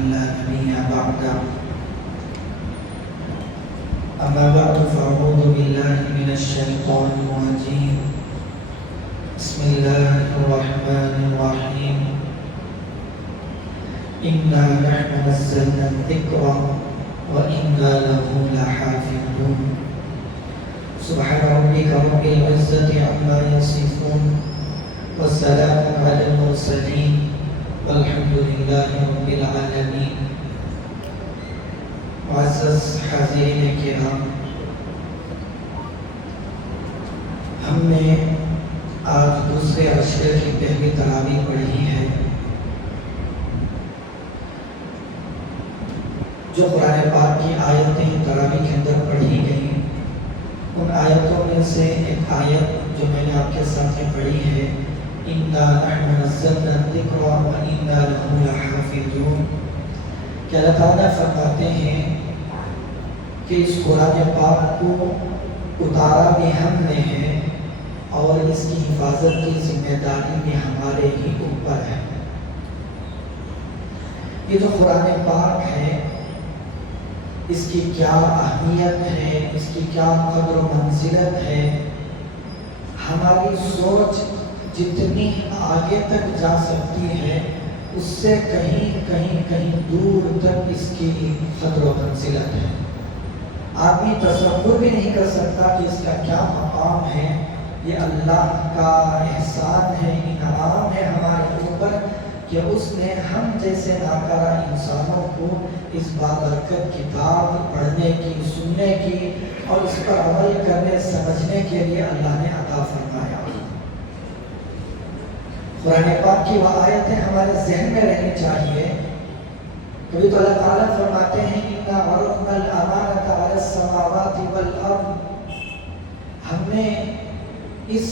من لا نبي بعده. أما بعد فأعوذ بالله من الشيطان الرجيم. بسم الله الرحمن الرحيم. إنا نحن نزلنا الذكر وإنا له لحافظون. سبحان ربك رب العزة عما يصفون والسلام على المرسلين والحمد لله رب العالمين. معزز حاضرین کرام، ہم نے آج دوسرے عشرے کی پہلی تراویح پڑھی ہے جو قرآن پاک کی آیتیں تراویح کے اندر پڑھی گئیں. ان آیتوں میں سے ایک آیت جو میں نے آپ کے سامنے پڑھی ہے، اِنَّا نَحْنُ نَزَّلْنَا الذِّكْرَ وَإِنَّا لَهُ لَحَافِظُونَ، کہ اللہ تعالیٰ فرماتے ہیں کہ اس قرآن پاک کو اتارا بھی ہم نے ہے اور اس کی حفاظت کی ذمہ داری بھی ہمارے ہی اوپر ہے. یہ جو قرآن پاک ہے، اس کی کیا اہمیت ہے، اس کی کیا قدر و منزلت ہے، ہماری سوچ جتنی آگے تک جا سکتی ہے اس سے کہیں دور تک اس کی قدر و منزلت ہے. آدمی تصور بھی نہیں کر سکتا کہ اس کا کیا مقام ہے. یہ اللہ کا احسان ہے، انعام ہے ہمارے اوپر کہ اس نے ہم جیسے ناکارہ انسانوں کو اس بابرکت کتاب پڑھنے کی، سننے کی اور اس پر عمل کرنے سمجھنے کے لیے اللہ نے عطا فرمایا. قرآن پاک کی وہ آیتیں ہمارے ذہن میں رہنی چاہیے. کبھی تو اللہ تعالیٰ فرماتے ہیں اِنَّا عَرَضْنَا الْأَمَانَةَ عَلَى السَّمَاوَاتِ وَالْأَرْضِ. ہم نے اس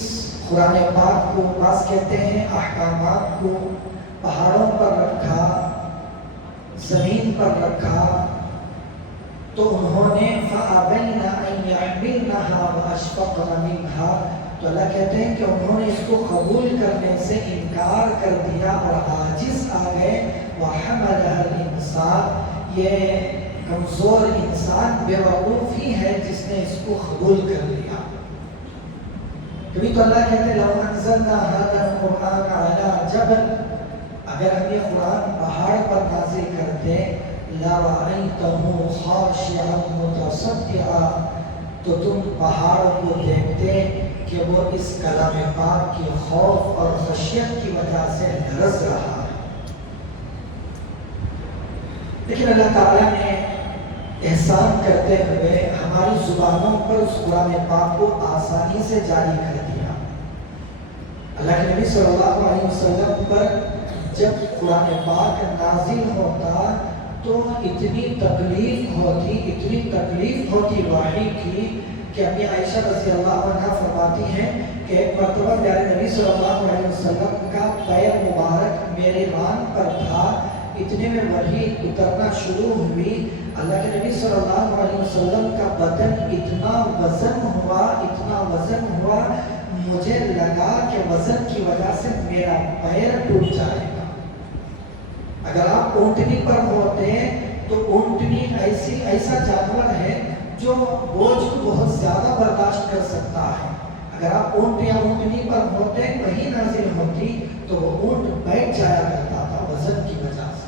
قرآن پاک کو، بعض کہتے ہیں احکامات کو، پہاڑوں پر رکھا، زمین پر رکھا، تو انہوں نے فَأَبَيْنَ أَن يَحْمِلْنَهَا وَأَشْفَقْنَ مِنْهَا. تو اللہ کہتے ہیں کہ انہوں نے اس کو قبول کرنے سے انکار کر دیا اور عاجز آ گئے. وَحَمَلَهَا الْإِنسَانُ، یہ کمزور انسان بے وقوف ہی ہے جس نے اس کو قبول کر لیا. کبھی تو اللہ کہتے ہیں لَوْ أَنزَلْنَا هَذَا الْقُرْآنَ عَلَى جَبَلٍ، اگر ہم یہ قرآن پہاڑ پر نازل کرتے لَرَأَيْتَهُ خَاشِعًا مُتَصَدِّعًا، تو تم پہاڑ کو دیکھتے کہ وہ اس کلام پاک کی خوف اور خشیت کی وجہ سے لرز رہا ہے. لیکن اللہ تعالیٰ نے احسان کرتے ہوئے ہماری زبانوں پر اس قرآن پاک کو آسانی سے جاری کر دیا. اللہ کے نبی صلی اللہ علیہ وسلم پر جب قرآن پاک نازل ہوتا تو اتنی تکلیف ہوتی وحی کی کہ امی عائشہ رضی اللہ عنہ فرماتی ہیں کہ ایک مرتبہ پیارے نبی صلی اللہ علیہ وسلم کا پیر مبارک میرے ران پر تھا. اتنے میں وحی اترنا شروع ہوئی. اللہ کے نبی صلی اللہ علیہ وسلم کا بدن اتنا وزن ہوا مجھے لگا کہ وزن کی وجہ سے میرا پیر ٹوٹ جائے گا. اگر آپ اونٹنی پر ہوتے تو اونٹنی ایسا جانور ہے جو بوجھ کو بہت زیادہ برداشت کر سکتا ہے. اگر آپ اونٹ یا اونٹنی پر ہوتے وہی نازل ہوتی تو وہ اونٹ بیٹھ جایا کرتا تھا وزن کی وجہ سے.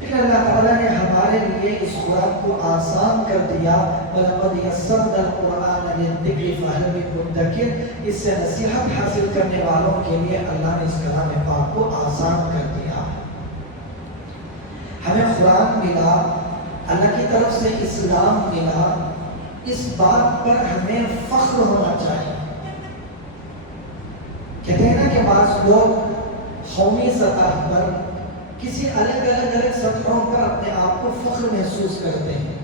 لیکن اللہ تعالیٰ نے ہمارے لیے اس قرآن کو آسان کر دیا. وَلَقَدْ يَسَّرْنَا الْقُرْآنَ لِلذِّكْرِ فَهَلْ مِن مُدَّكِرٍ. اس سے نصیحت حاصل کرنے والوں کے لیے اللہ نے اس کلام پاک کو آسان کر دیا. ہمیں قرآن ملا، اللہ کی طرف سے اسلام ملا، اس بات پر ہمیں فخر ہونا چاہیے. کہتے ہیں نا کہ بعض لوگ قومی سطح پر کسی الگ سطحوں پر اپنے آپ کو فخر محسوس کرتے ہیں.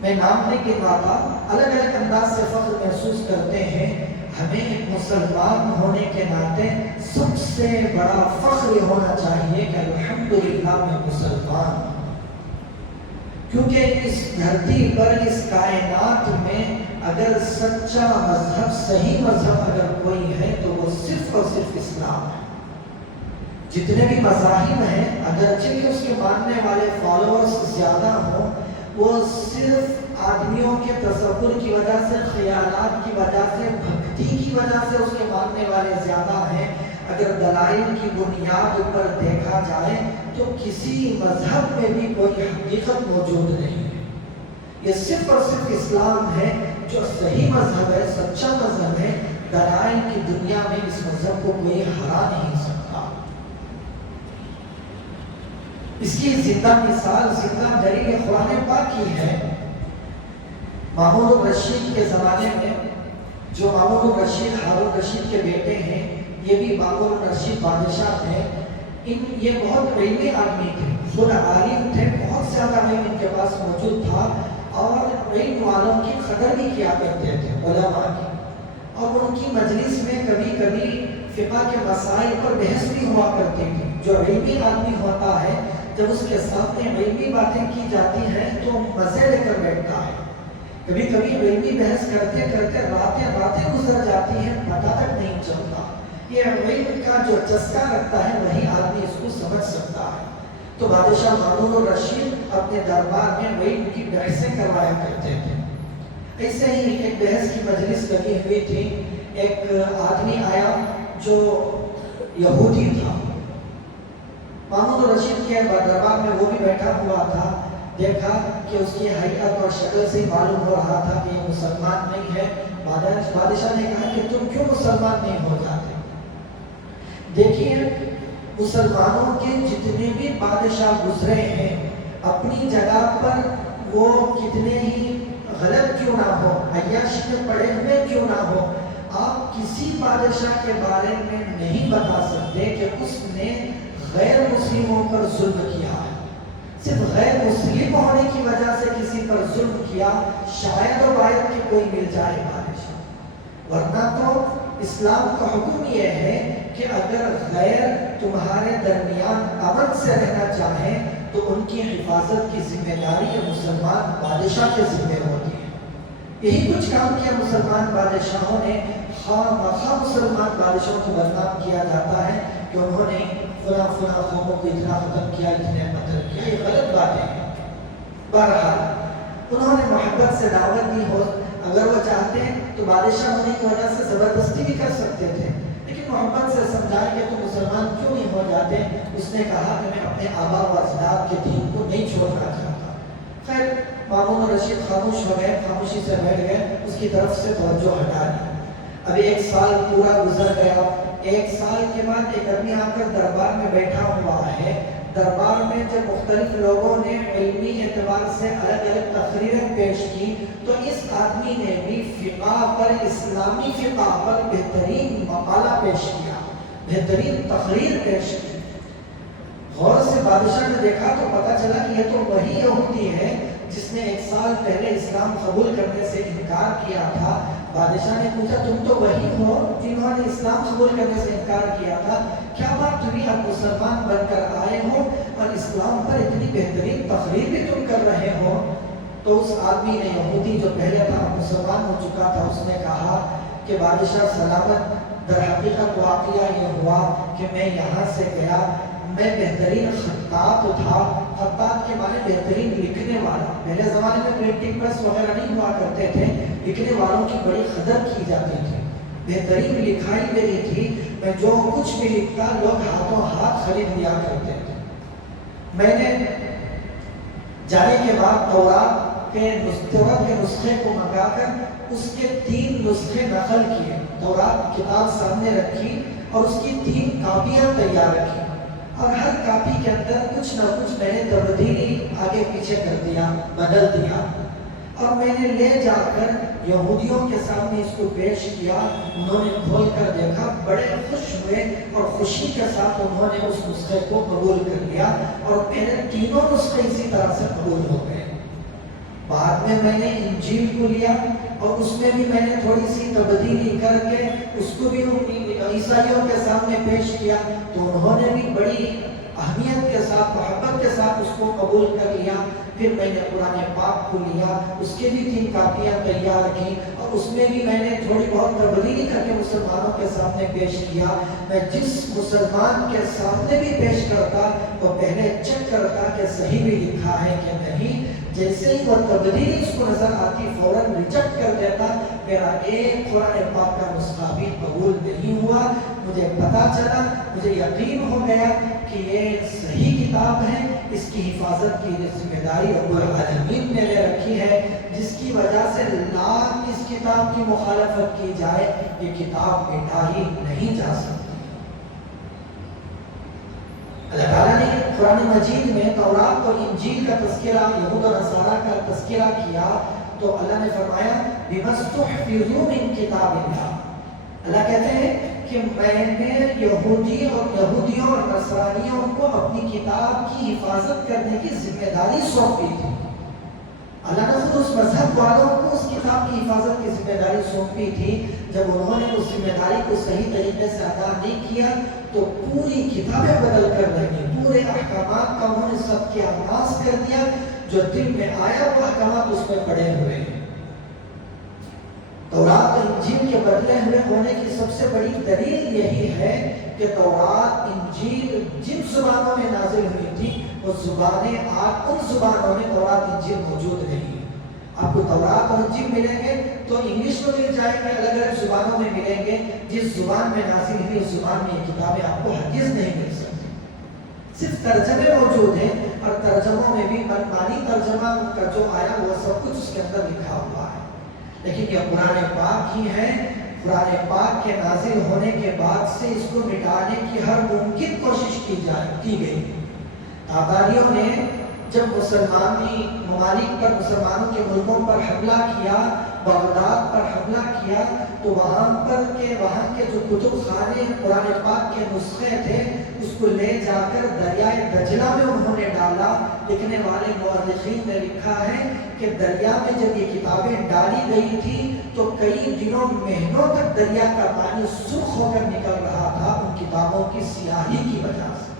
میں نام نہیں گنواتا، الگ انداز سے فخر محسوس کرتے ہیں. ہمیں ایک مسلمان ہونے کے ناطے سب سے بڑا فخر یہ ہونا چاہیے کہ الحمدللہ میں مسلمان ہوں. کیونکہ اس دھرتی پر، اس کائنات میں اگر سچا مذہب، صحیح مذہب اگر کوئی ہے تو وہ صرف اور صرف اسلام ہے. جتنے بھی مذاہب ہیں اگرچہ کہ اس کے ماننے والے فالوورز زیادہ ہوں، وہ صرف آدمیوں کے تصور کی وجہ سے، خیالات کی وجہ سے، بھکتی کی وجہ سے اس کے ماننے والے زیادہ ہیں۔ اگر دلائل کی بنیاد پر دیکھا جائے تو کسی مذہب میں بھی کوئی حقیقت موجود نہیں ہے۔ یہ صرف اور صرف اسلام ہے جو صحیح مذہب ہے، سچا مذہب ہے۔ دلائل کی دنیا میں اس مذہب کو کوئی ہرا نہیں سکتا۔ اس کی زندہ مثال، زندہ دلیل قرآن پاک کی ہے۔ مامون الرشید کے زمانے میں، جو مامون الرشید ہارون رشید کے بیٹے ہیں، یہ بھی مامون الرشید بادشاہ تھے۔ یہ بہت علمی آدمی تھے، خود عالم تھے، بہت زیادہ علم ان کے پاس موجود تھا، اور علم والوں کی قدر بھی کیا کرتے تھے، علماء کی۔ اور ان کی مجلس میں کبھی کبھی فقہ کے مسائل پر بحث بھی ہوا کرتی تھی۔ جو علمی آدمی ہوتا ہے، جب اس کے سامنے علمی باتیں کی جاتی ہیں تو مزے لے کر بیٹھتا ہے۔ کبھی کبھی علمی بحث کرتے کرتے راتیں گزر جاتی ہیں، پتہ تک نہیں چلتا۔ یہ علم کا جو چسکا رکھتا ہے وہی آدمی اس کو سمجھ سکتا ہے۔ تو بادشاہ مامون الرشید اپنے دربار میں علم کی بحثیں کروایا کرتے تھے۔ ایسے ہی ایک بحث کی مجلس لگی ہوئی تھی، ایک آدمی آیا جو یہودی تھا، مامون الرشید کے دربار میں وہ بھی بیٹھا ہوا تھا۔ دیکھا کہ اس کی حیثیت اور شکل سے معلوم ہو رہا تھا کہ یہ مسلمان نہیں ہے۔ بادشاہ نے کہا کہ تم کیوں مسلمان نہیں ہو جاتے؟ دیکھیے، مسلمانوں کے جتنے بھی بادشاہ گزرے ہیں، اپنی جگہ پر وہ کتنے ہی غلط کیوں نہ ہو، عیاشی میں پڑے ہوئے کیوں نہ ہو، آپ کسی بادشاہ کے بارے میں نہیں بتا سکتے کہ اس نے غیر مسلموں پر ظلم کیا ہے۔ صرف غیر مسلم ہونے کی وجہ سے کسی پر ظلم کیا، شاید و باید کہ کوئی مل جائے بادشاہ، ورنہ تو اسلام کا حکم یہ ہے کہ اگر غیر تمہارے درمیان امن سے رہنا چاہیں تو ان کی حفاظت کی ذمہ داری مسلمان بادشاہ کے ذمہ ہوتی ہے۔ یہی کچھ کام کیا مسلمان بادشاہوں نے۔ خواہ مخواہ مسلمان بادشاہوں کو بدنام کیا جاتا ہے کہ انہوں نے فلاں قوموں کو اتنا ختم کیا، اتنے قتل کیا، یہ غلط باتیں ہیں۔ بہرحال انہوں نے محبت سے دعوت دی ہو، اگر وہ چاہتے ہیں تو بادشاہ ہونے کی وجہ سے زبردستی بھی کر سکتے تھے، لیکن محبت سے سمجھائے کہ تم مسلمان کیوں نہیں ہو جاتے؟ اس نے کہا کہ میں اپنے آبا و اجداد کے دین کو نہیں چھوڑنا چاہتا۔ خیر، مامون الرشید خاموش ہو گئے، خاموشی سے بیٹھ گئے، اس کی طرف سے توجہ ہٹا دی۔ ابھی 1 سال پورا گزر گیا۔ 1 سال کے بعد ایک آدمی آ کر دربار میں بیٹھا ہوا ہے۔ دربار میں جب مختلف لوگوں نے علمی اعتبار سے الگ الگ تقریریں پیش کی تو اس آدمی نے بھی فقہ پر، اسلامی فقہ پر بہترین مقالہ پیش کیا، بہترین تقریر پیش کی۔ غور سے بادشاہ نے دیکھا تو پتہ چلا کہ یہ تو وہی یہودی ہے جس نے 1 سال پہلے اسلام قبول کرنے سے انکار کیا تھا۔ بادشاہ نے پوچھا تم تو وہی ہو جنہوں نے اسلام قبول کرنے سے انکار کیا تھا، کیا بات تمہیں اب مسلمان بن کر آئے ہو اور اسلام پر اتنی بہترین تقریر بھی تم کر رہے ہو؟ تو اس آدمی نے، یہودی جو پہلے تھا مسلمان ہو چکا تھا، اس نے کہا کہ بادشاہ سلامت، در حقیقت واقعہ یہ ہوا کہ میں یہاں سے گیا، میں بہترین خطاط تھا۔ خطاط کے معنی بہترین لکھنے والا۔ پہلے زمانے میں پرنٹنگ پریس وغیرہ نہیں ہوا کرتے تھے، لکھنے والوں کی بڑی قدر کی جاتی تھی، بہترین لکھائی میری تھی، میں جو کچھ بھی لکھتا لوگ ہاتھوں ہاتھ خرید لیا کرتے تھے۔ میں نے جانے کے بعد تورات کے نسخے کو منگا کر اس کے 3 نسخے نقل کیے، تورات کتاب سامنے رکھی اور اس کی 3 کاپیاں تیار کی، اور ہر کاپی کے اندر کچھ نہ کچھ میں نے تبدیلی آگے پیچھے کر دیا، بدل دیا، اور میں نے لے جا کر یہودیوں کے سامنے اس کو پیش کیا۔ انہوں نے کھول کر دیکھا، بڑے خوش ہوئے اور خوشی کے ساتھ انہوں نے اس نسخے کو قبول کر لیا، اور میرے 3 نسخے اسی طرح سے قبول ہو گئے۔ بعد میں نے انجیل کو لیا اور اس میں بھی میں نے تھوڑی سی تبدیلی کر کے اس کو بھی عیسائیوں کے سامنے پیش کیا، تو انہوں نے بھی بڑی اہمیت کے ساتھ، محبت کے ساتھ اس کو قبول کر لیا۔ پھر میں نے قرآن پاک کو لیا، اس کے بھی 3 کاپیاں تیار کی اور اس میں بھی میں نے تھوڑی بہت تبدیلی کر کے مسلمانوں کے سامنے پیش کیا۔ میں جس مسلمان کے سامنے بھی پیش کرتا وہ پہلے چیک کرتا کہ صحیح بھی لکھا ہے کہ نہیں، جیسے ہی وہ تبدیلی اس کو نظر آتی فوراً ریجیکٹ کر دیتا۔ میرا ایک قرآن پاک کا نسخہ بھی قبول نہیں ہوا۔ مجھے پتا چلا، مجھے یقین ہو گیا کہ یہ صحیح کتاب ہے، اس کی حفاظت کی ذمہ داری رب العالمین نے لے رکھی ہے، جس کی وجہ سے لاکھ اس کتاب کی مخالفت کی جائے یہ کتاب مٹا ہی نہیں جا سکتی۔ اللہ تعالیٰ نے قرآن مجید میں تورات اور انجیل کا تذکرہ، یہود اور نصارہ کا تذکرہ کیا تو اللہ نے فرمایا بِمَسْتُحْفِظُوا مِن کتاب اللہ۔ اللہ کہتے ہیں کہ میں نے یہودیوں اور نصرانیوں کو اپنی کتاب کی حفاظت کرنے کی ذمہ داری سونپی تھی۔ اللہ نے خود اس مذہب والوں کو اس کتاب کی حفاظت کی ذمہ داری سونپی تھی۔ جب انہوں نے اس ذمہ داری کو صحیح طریقے سے ادا نہیں کیا تو پوری کتابیں بدل کر رکھی، پورے احکامات کا انہوں نے سب کے آغاز کر دیا، جو دل میں آیا وہ احکامات اس میں پڑے ہوئے ہیں۔ تورات اور انجیل کے بدلے ہوئے ہونے کی سب سے بڑی دلیل یہی ہے کہ تورات انجیل جن زبانوں میں نازل ہوئی تھی وہ زبانیں آج ان زبانوں میں تورات انجیل موجود نہیں ہے۔ آپ کو تورات اور انجیل ملیں گے تو انگلش میں مل جائیں گے، الگ الگ زبانوں میں ملیں گے، جس زبان میں نازل ہوئی اس زبان میں یہ کتابیں آپ کو ہرگز نہیں مل سکتی۔ صرف ترجمے موجود ہیں اور ترجموں میں بھی منمانی ترجمہ کا جو آیا وہ سب کچھ اس کے اندر لکھا ہوا ہے، لیکن یہ قرآن پاک ہی ہے۔ قرآن پاک کے نازل ہونے کے بعد سے اس کو مٹانے کی ہر ممکن کوشش کی گئی۔ تاتاریوں نے جب مسلمانی ممالک پر، مسلمانوں کے ملکوں پر حملہ کیا، بغداد پر حملہ کیا، تو وہاں کے جو کتب خانے قرآن پاک کے نسخے تھے اس کو لے جا کر دریائے دجلہ میں انہوں نے ڈالا۔ لکھنے والے مورخین نے لکھا ہے کہ دریا میں جب یہ کتابیں ڈالی گئی تھی تو کئی دنوں مہینوں تک دریا کا پانی سرخ ہو کر نکل رہا تھا ان کتابوں کی سیاہی کی وجہ سے۔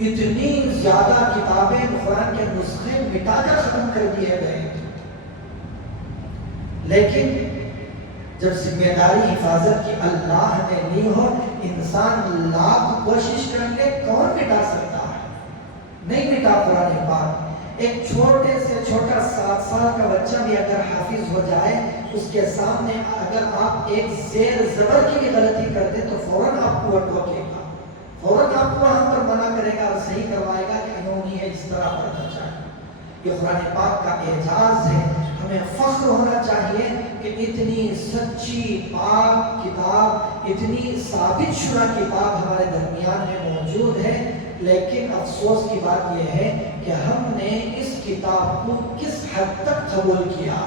اتنی زیادہ کتابیں قرآن کے نسخے مٹا کر ختم کر دیے گئے تھے، لیکن جب ذمہ داری حفاظت کی اللہ نے لی ہو، انسان لاکھ کوشش کر لے کون مٹا سکتا ہے؟ نہیں مٹا قرآن پاک۔ ایک چھوٹے سے چھوٹا 7 سال کا بچہ بھی اگر حافظ ہو جائے، اس کے سامنے اگر آپ ایک زیر زبر کی بھی غلطی کر دیں تو فوراً آپ کو ٹوکے گا، فوراً آپ کو وہاں پر منع کرے گا اور صحیح کروائے گا کہ انہوں نے اس طرح پڑھنا چاہیے۔ یہ قرآن پاک کا اعجاز ہے۔ ہمیں فخر ہونا چاہیے کہ اتنی سچی پاک کتاب، اتنی ثابت شدہ کتاب ہمارے درمیان میں موجود ہے، لیکن افسوس کی بات یہ ہے کہ ہم نے اس کتاب کو کس حد تک قبول کیا۔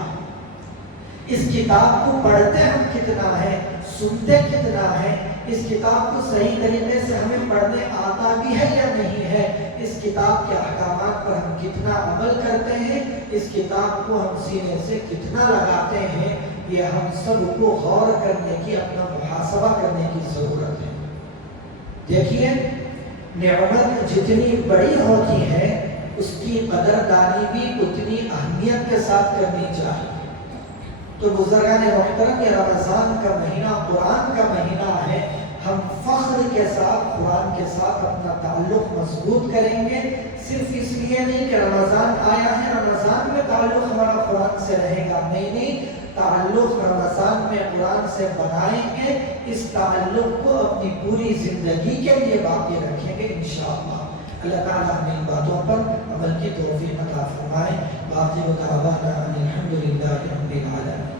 اس کتاب کو پڑھتے ہم کتنا ہے، سنتے کتنا ہے، اس کتاب کو صحیح طریقے سے ہمیں پڑھنے آتا بھی ہے یا نہیں ہے، اس کتاب کے احکامات پر ہم کتنا عمل کرتے ہیں، اس کتاب کو ہم سینے سے کتنا لگاتے ہیں، یہ ہم سب کو غور کرنے کی، اپنا محاسبہ کرنے کی ضرورت ہے۔ دیکھیے، نعمت جتنی بڑی ہوتی ہے اس کی قدردانی بھی اتنی اہمیت کے ساتھ کرنی چاہیے۔ تو بزرگان محترم، یہ رمضان کا مہینہ قرآن کا مہینہ ہے، ہم فخر کے ساتھ قرآن کے ساتھ اپنا تعلق مضبوط کریں گے، صرف اس لیے نہیں کہ رمضان آیا ہے رمضان میں تعلق ہمارا قرآن سے رہے گا، نہیں، تعلق رمضان میں قرآن سے بنائیں گے، اس تعلق کو اپنی پوری زندگی کے لیے باقی رکھیں گے انشاءاللہ۔ اللہ تعالیٰ ہمیں ان باتوں پر عمل کی توفیق عطا فرمائے۔ باقی دعوانا الحمدللہ رب العالمین۔